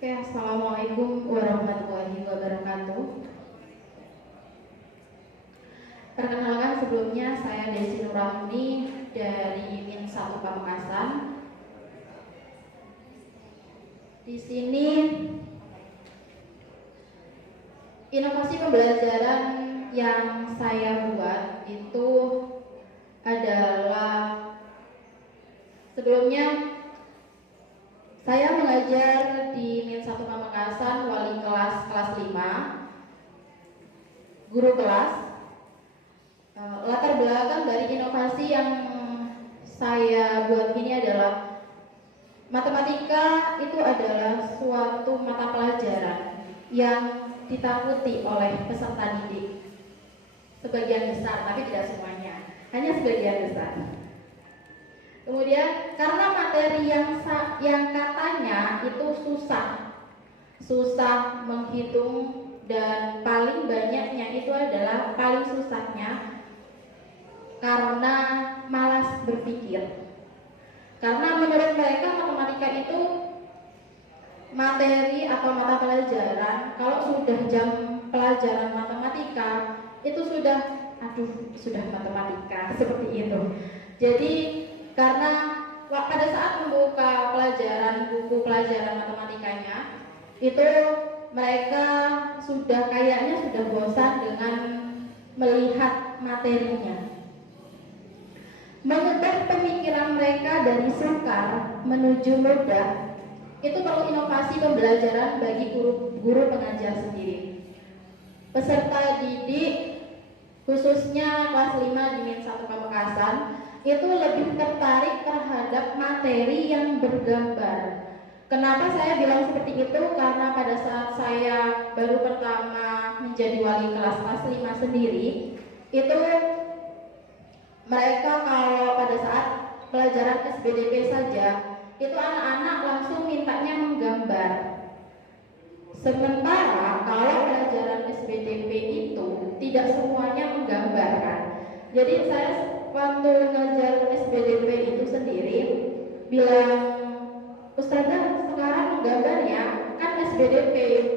Oke, Assalamualaikum warahmatullahi wabarakatuh. Perkenalkan, sebelumnya saya Desi Nurahmi dari Min 1 Pamekasan. Di sini inovasi pembelajaran yang saya buat itu adalah, sebelumnya saya mengajar di Min 1 Pamekasan, wali kelas 5, guru kelas. Latar belakang dari inovasi yang saya buat ini adalah matematika itu adalah suatu mata pelajaran yang ditakuti oleh peserta didik. Sebagian besar, tapi tidak semuanya, hanya sebagian besar. Kemudian karena materi yang katanya itu susah menghitung, dan paling banyaknya itu adalah paling susahnya karena malas berpikir. Karena menurut mereka matematika itu materi atau mata pelajaran, kalau sudah jam pelajaran matematika itu sudah matematika, seperti itu. Jadi karena pada saat membuka buku pelajaran matematikanya, itu mereka kayaknya sudah bosan dengan melihat materinya. Mengubah pemikiran mereka dari sukar menuju mudah, itu perlu inovasi pembelajaran bagi guru pengajar sendiri. Peserta didik, khususnya kelas 5 di Min 1 Pamekasan, itu lebih tertarik terhadap materi yang bergambar. Kenapa saya bilang seperti itu? Karena pada saat saya baru pertama menjadi wali kelas 5 sendiri, itu mereka kalau pada saat pelajaran SBDP saja, itu anak-anak langsung mintanya menggambar. Sementara kalau pelajaran SBDP itu tidak semuanya menggambarkan. Jadi saya waktu ngajar SBDP itu sendiri bilang, Ustazah sekarang menggambar ya, kan SBDP.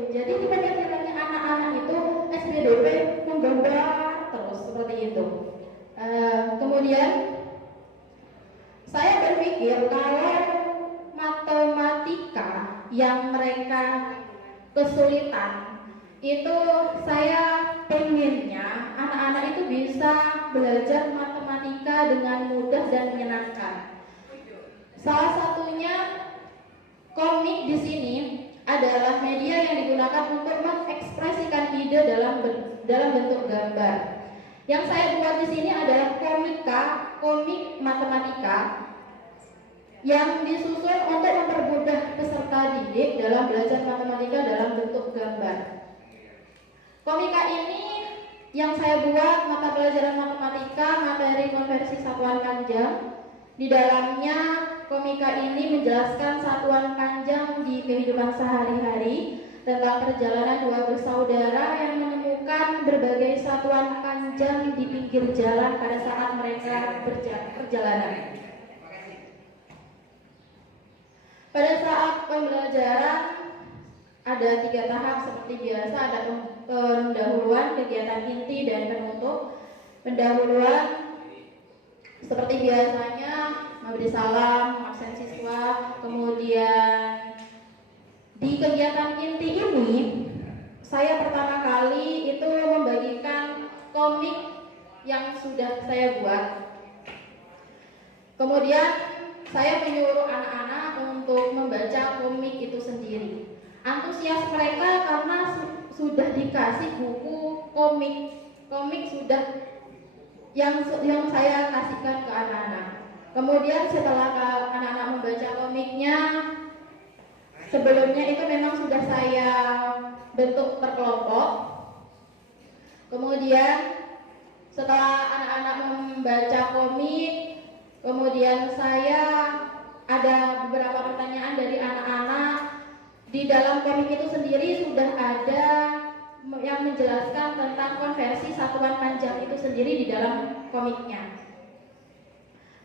Jadi dipikirkannya anak-anak itu SBDP menggambar terus seperti itu. Kemudian saya berpikir kalau matematika yang mereka kesulitan, itu saya pengennya anak-anak itu bisa belajar matematika dengan mudah dan menyenangkan. Salah satunya komik di sini adalah media yang digunakan untuk mengekspresikan ide dalam bentuk gambar. Yang saya buat di sini adalah komik matematika yang disusun untuk mempermudah peserta didik dalam belajar matematika dalam bentuk gambar. Komika ini yang saya buat mata pelajaran matematika materi konversi satuan panjang. Di dalamnya komika ini menjelaskan satuan panjang di kehidupan sehari-hari tentang perjalanan dua bersaudara yang menemukan berbagai satuan panjang di pinggir jalan pada saat mereka perjalanan. Pada saat pembelajaran ada 3 tahap seperti biasa, ada pendahuluan, kegiatan inti, dan penutup. Pendahuluan seperti biasanya memberi salam, absen siswa. Kemudian di kegiatan inti ini saya pertama kali itu membagikan komik yang sudah saya buat. Kemudian saya menyuruh anak-anak untuk membaca komik itu sendiri. Antusias mereka karena sudah dikasih buku komik sudah yang saya kasihkan ke anak-anak. Kemudian setelah anak-anak membaca komiknya, sebelumnya itu memang sudah saya bentuk per kelompok. Kemudian setelah anak-anak membaca komik, kemudian saya ada beberapa pertanyaan dari anak-anak. Di dalam komik itu sendiri sudah ada yang menjelaskan tentang konversi satuan panjang itu sendiri di dalam komiknya.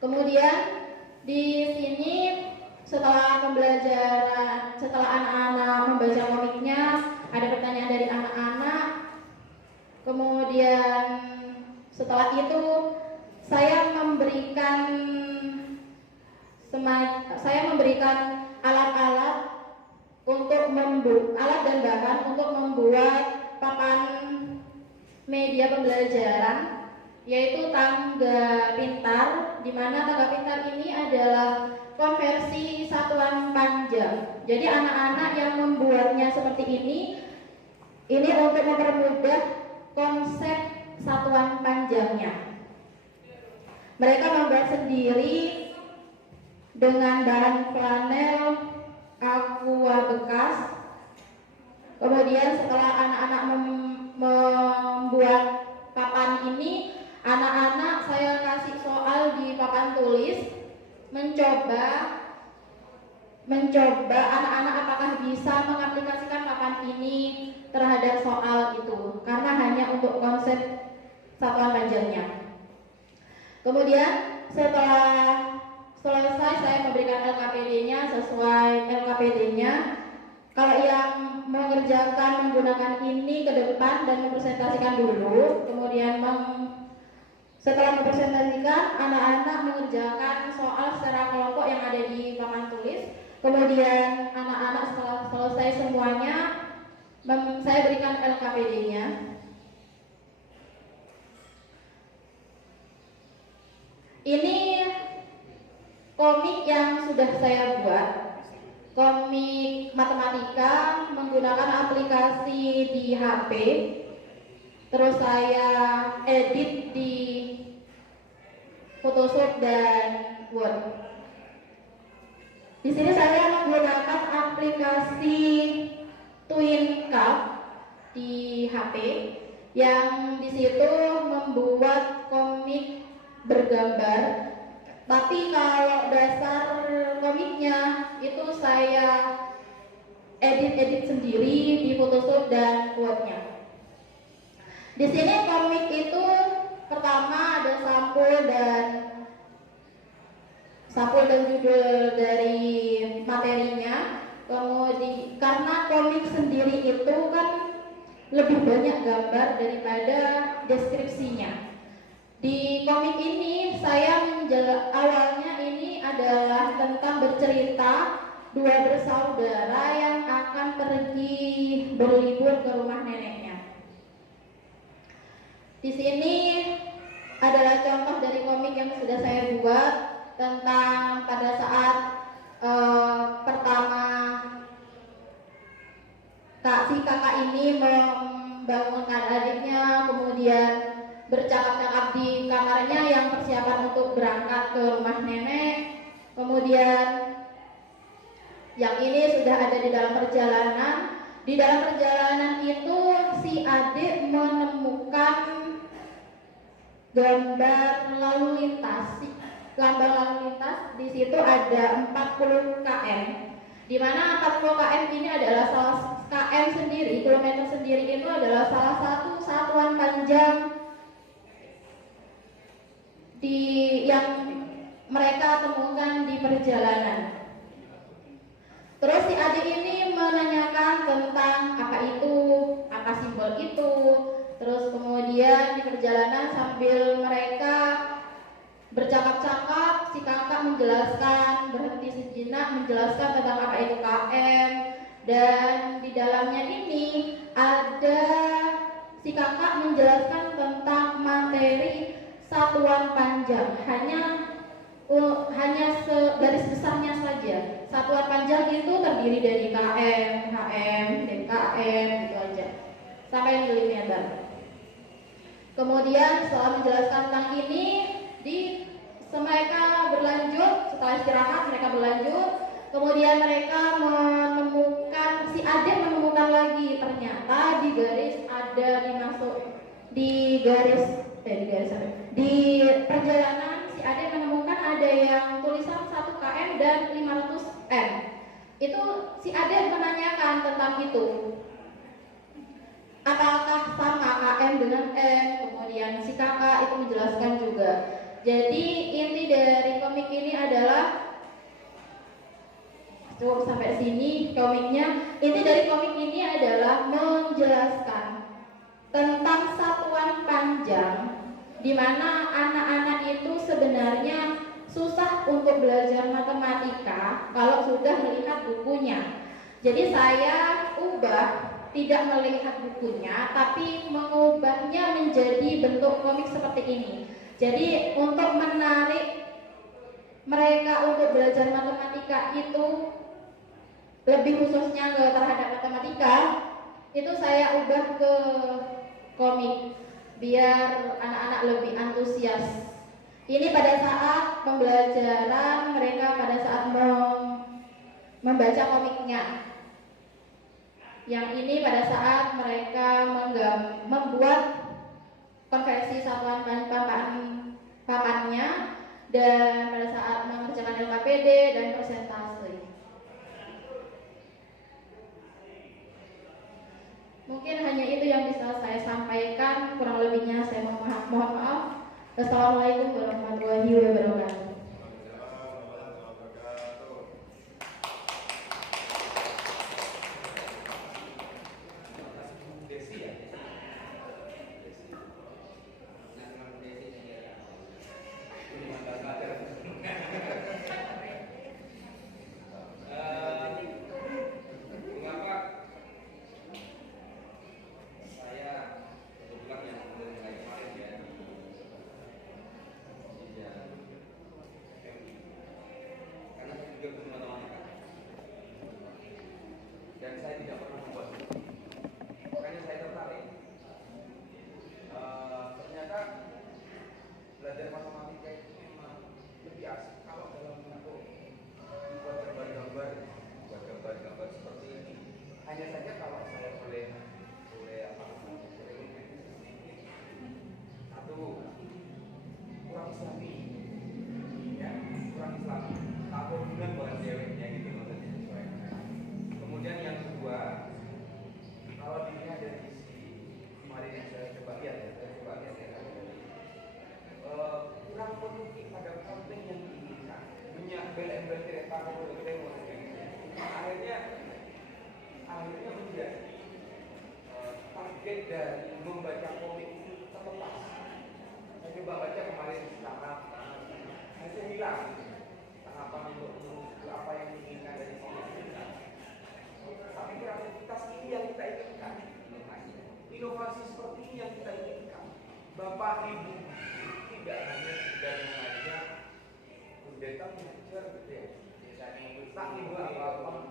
Kemudian di sini setelah pembelajaran, setelah anak-anak membaca komiknya, ada pertanyaan dari anak-anak. Kemudian setelah itu saya memberikan alat-alat alat dan bahan untuk membuat papan media pembelajaran, yaitu tangga pintar, di mana tangga pintar ini adalah konversi satuan panjang. Jadi anak-anak yang membuatnya seperti ini untuk mempermudah konsep satuan panjangnya. Mereka membuat sendiri dengan bahan flanel aqua bekas. Kemudian setelah anak-anak membuat papan ini, anak-anak saya kasih soal di papan tulis, mencoba anak-anak apakah bisa mengaplikasikan papan ini terhadap soal itu, karena hanya untuk konsep satuan panjangnya. Kemudian setelah selesai saya memberikan LKPD-nya sesuai LKPD-nya. Kalau yang mengerjakan menggunakan ini ke depan dan mempresentasikan dulu, kemudian setelah mempresentasikan, anak-anak mengerjakan soal secara kelompok yang ada di papan tulis. Kemudian anak-anak setelah selesai semuanya, saya berikan LKPD-nya. Ini komik yang sudah saya buat, komik matematika menggunakan aplikasi di HP. Terus saya edit di Photoshop dan Word. Di sini saya menggunakan aplikasi TwinCut di HP, yang di situ membuat komik bergambar. Tapi kalau dasar komiknya itu saya edit sendiri di Photoshop dan Word-nya. Di sini komik itu pertama ada sampul dan judul dari materinya. Kemudian karena komik sendiri itu kan lebih banyak gambar daripada deskripsinya. Di komik ini saya awalnya ini adalah tentang bercerita dua bersaudara yang akan pergi berlibur ke rumah neneknya. Di sini adalah contoh dari komik yang sudah saya buat tentang pada saat pertama si kakak ini membangunkan adiknya, kemudian bercakap-cakap di kamarnya yang persiapan untuk berangkat ke rumah nenek. Kemudian yang ini sudah ada di dalam perjalanan. Di dalam perjalanan itu si adik menemukan gambar lalu lintas. Lambang lalu lintas di situ ada 40 km. Di mana 40 km ini adalah kilometer sendiri itu adalah salah satu satuan panjang yang mereka temukan di perjalanan. Terus si adik ini menanyakan tentang apa simbol itu. Terus kemudian di perjalanan sambil mereka bercakap-cakap, si kakak berhenti sejenak menjelaskan tentang apa itu KM. Dan di dalamnya ini ada si kakak menjelaskan tentang materi satuan panjang, hanya garis besarnya saja. Satuan panjang itu terdiri dari KM, HM, DKM, gitu aja, sampai milimeter. Kemudian setelah menjelaskan tentang ini, mereka berlanjut. Setelah istirahat mereka berlanjut. Kemudian mereka si adik menemukan lagi, ternyata di perjalanan si adik menemukan ada yang tulisan 1 km dan 500 m. Itu si adik menanyakan tentang itu, apakah sama KM dengan M. Kemudian si kakak itu menjelaskan juga. Jadi inti dari komik ini adalah Cukup sampai sini komiknya. Inti dari komik ini adalah menjelaskan tentang satuan panjang, di mana anak-anak itu sebenarnya susah untuk belajar matematika kalau sudah melihat bukunya. Jadi saya ubah, tidak melihat bukunya, tapi mengubahnya menjadi bentuk komik seperti ini. Jadi untuk menarik mereka untuk belajar matematika itu, lebih khususnya terhadap matematika, itu saya ubah ke komik biar anak-anak lebih antusias. Ini pada saat pembelajaran mereka pada saat membaca komiknya. Yang ini pada saat mereka membuat konversi satuan papannya, dan pada saat mengerjakan LKPD dan persentase. Mungkin hanya itu yang bisa saya sampaikan, kurang lebihnya saya mohon maaf. Wassalamualaikum warahmatullahi wabarakatuh. Inovasi seperti ini yang kita inginkan. Bapak Ibu tidak hanya sekedar mengajar, pendeta mengajar gitu ya. Tak ibu apa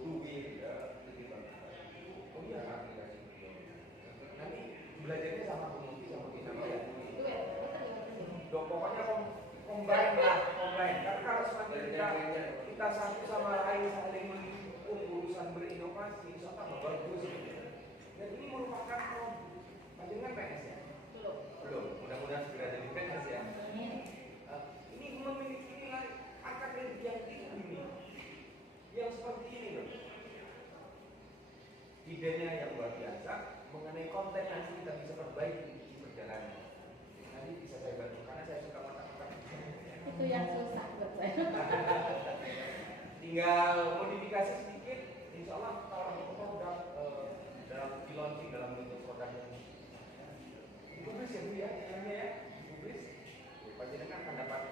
duit begitu. Oh iya, nanti belajarnya sama Bung sama kita ya. Dok, pokoknya combine lah, combine. Karena kalau semakin kita satu sama lain saling mendukung urusan berinovasi, itu akan bagus. Dan ini merupakan panjangan PNS ya? Belum. Mudah-mudahan segera jadi PNS ya. Ini memiliki nilai akademik yang tinggi, yang seperti ini loh. Idenya yang luar biasa mengenai konten nanti kita bisa perbaiki di perjalanan. Nanti bisa saya bantu karena saya suka makan-makan. Itu yang susah buat saya. Tinggal modifikasi sedikit, insya Allah kalau produk dalam di launching dalam bentuk produk ini. Publis ya Bu ya, ini ya, publis. Panjenengan akan dapat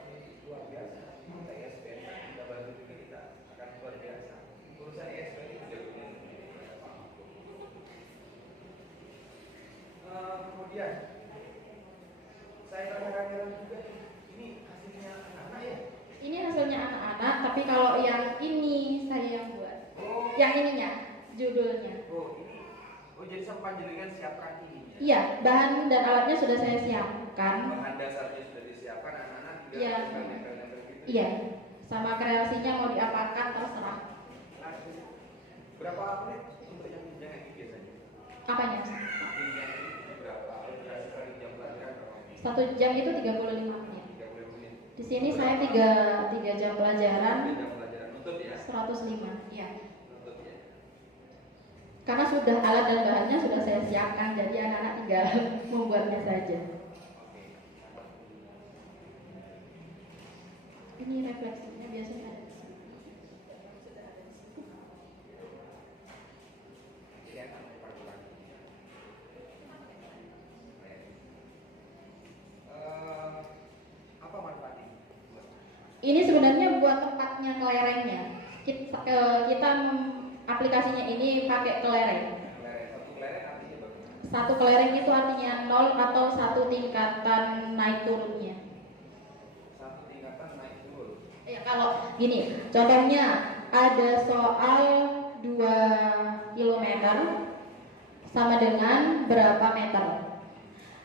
luar biasa. Kita ESPN kita bantu juga kita akan luar biasa. Urusan ESPN itu juga kemudian saya tanya-tanya juga ini hasilnya anak-anak ya? Ini hasilnya anak-anak, tapi kalau yang ini saya yang buat. Oh. Yang ininya, judulnya. Oh jadi sama panjenengan siap rakinya? Iya, bahan dan alatnya sudah saya siapkan. Bahan dasarnya sudah disiapkan, anak-anak juga. Iya. Iya. Sama kreasinya mau diapakan terserah. Berapa menit untuk yang ini biasanya? Apanya? Berapa? Sekali jam pelajaran berapa? 1 jam itu 35 menit. 35 menit. Di sini saya 3 jam pelajaran. 3 jam pelajaran. Nuntut ya? 105. Iya. Nuntut ya. Karena sudah alat dan bahannya sudah saya siapkan, jadi anak-anak tinggal membuatnya saja. Ini refleksinya biasanya ada di sini. dengan kelerengnya. Kita aplikasinya ini pakai kelereng. Satu kelereng artinya bagaimana? Satu kelereng itu artinya 0 atau satu tingkatan naik turunnya. Satu tingkatan naik turun. Ya, kalau gini, contohnya ada soal 2 kilometer sama dengan berapa meter.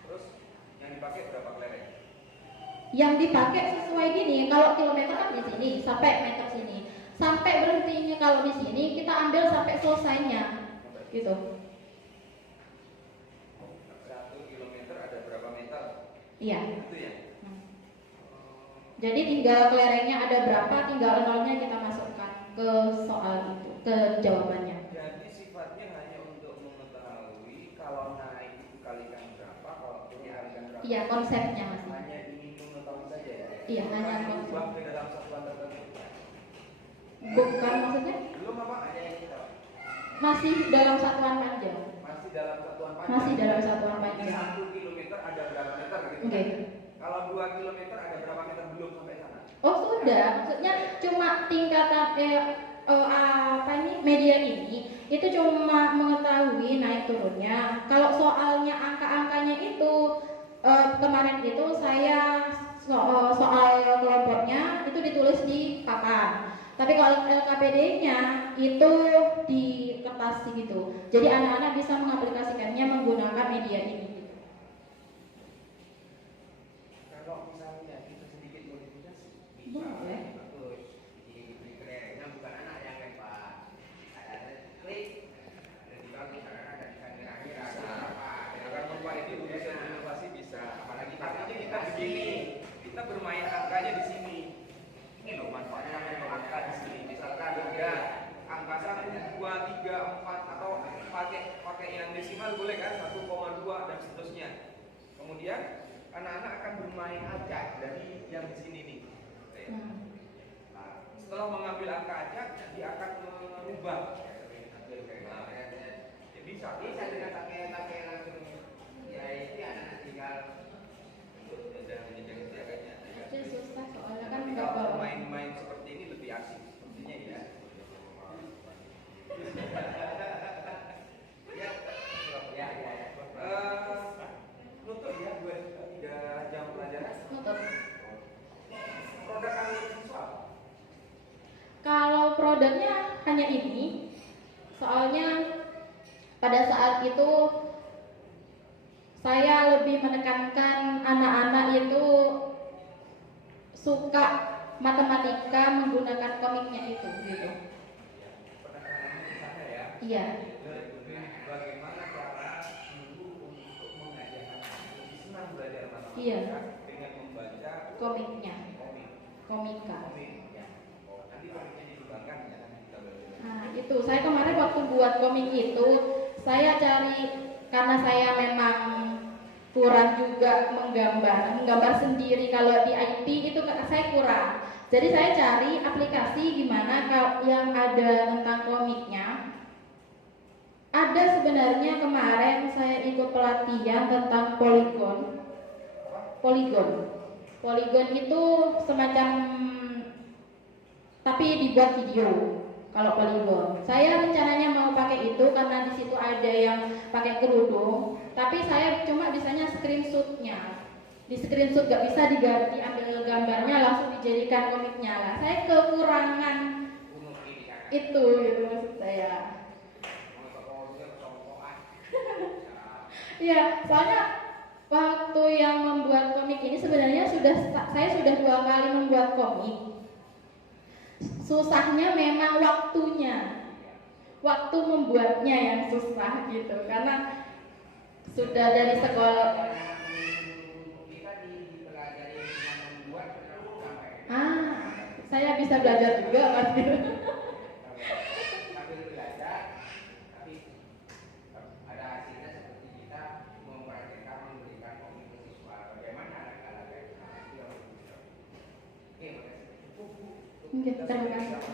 Terus yang dipakai berapa kelereng? Yang dipakai sesuai gini, kalau kilometer kan di sini sampai meter sini. Sampai berhentinya kalau di sini kita ambil sampai selesainya. Gitu. 1 kilometer ada berapa meter? Iya. Itu ya. Jadi tinggal kelerengnya ada berapa, tinggal nolnya kita masukkan ke soal itu, ke jawabannya. Jadi sifatnya hanya untuk mengetahui kalau naik itu kalikan berapa, kalau turun kalikan berapa. Iya, konsepnya masih. Hanya ingin mengetahui saja ya. Iya, hanya Bukan konsep. berubah ke dalam satuan tertentu. Bukan maksudnya? Belum apa? Hanya yang kita. Masih dalam satuan panjang. Masih dalam satuan panjang. Masih dalam satuan Ini panjang. 1 kilometer ada berapa meter gitu? Oke. Kalau 2 kilometer ada berapa meter belum sampai sana? Oh sudah, maksudnya cuma tingkatan apa ini media ini itu cuma mengetahui naik turunnya. Kalau soalnya angka-angkanya itu kemarin itu saya soal kelompoknya itu ditulis di papan. Tapi kalau LKPD-nya itu di kertas gitu. Jadi anak-anak bisa mengaplikasikannya menggunakan media ini. Kalau misalnya kita sedikit modifikasi, bisa. Boleh. Bagus. Diberi kelerengnya bukan anak yang lempar. Ada klik, ada di bawah, misalkan ada di kamera apa. Agar membuat itu urusan inovasi bisa. Apalagi artinya kita begini, kita bermain angkanya di sini. Ini loh manfaatnya namanya angka di sini. Misalkan ada angka 1, 2, 3, 4 atau pakai yang desimal boleh kan 1,2 dan seterusnya. Kemudian anak-anak akan bermain acak dari yang di sini nih. Nah, setelah mengambil angka acak, dia akan merubah. Nah, ya bisa dengan pakai langsung. Ya itu anak-anak tinggal untuk menjadi agaknya. Kecil susah soalnya kan Tapi nggak kalau bawa. main-main seperti ini lebih asik sepertinya ya. Ya. Nutup ya, 3 jam pelajaran. Nutup. Produk analisis visual. Kalau produknya hanya ini, soalnya pada saat itu saya lebih menekankan anak-anak itu suka matematika menggunakan komiknya itu, gitu. Penekanannya di sana ya. Iya. Bagaimana cara guru untuk mengajarkan lebih senang belajar matematika Iya. dengan membaca Komiknya, komika. komika. Ya. Nanti komiknya dikembangkan ya kita belajar. Nah, itu saya kemarin waktu buat komik itu saya cari karena saya memang kurang juga menggambar sendiri. Kalau di IT itu saya kurang. Jadi saya cari aplikasi gimana kalau yang ada tentang komiknya. Ada sebenarnya kemarin saya ikut pelatihan tentang poligon. Poligon itu semacam tapi dibuat video. Kalau poligon, saya rencananya mau pakai itu karena di situ ada yang pakai kerudung. Tapi saya cuma bisanya screenshotnya. Di screenshot gak bisa diambil gambarnya langsung dijadikan komiknya lah. Saya kekurangan itu gitu maksud saya. Iya, soalnya waktu yang membuat komik ini sebenarnya saya sudah 2 kali membuat komik. Susahnya memang waktunya. Waktu membuatnya yang susah gitu karena sudah dari sekolah. Saya bisa belajar juga Mas. Terima kasih.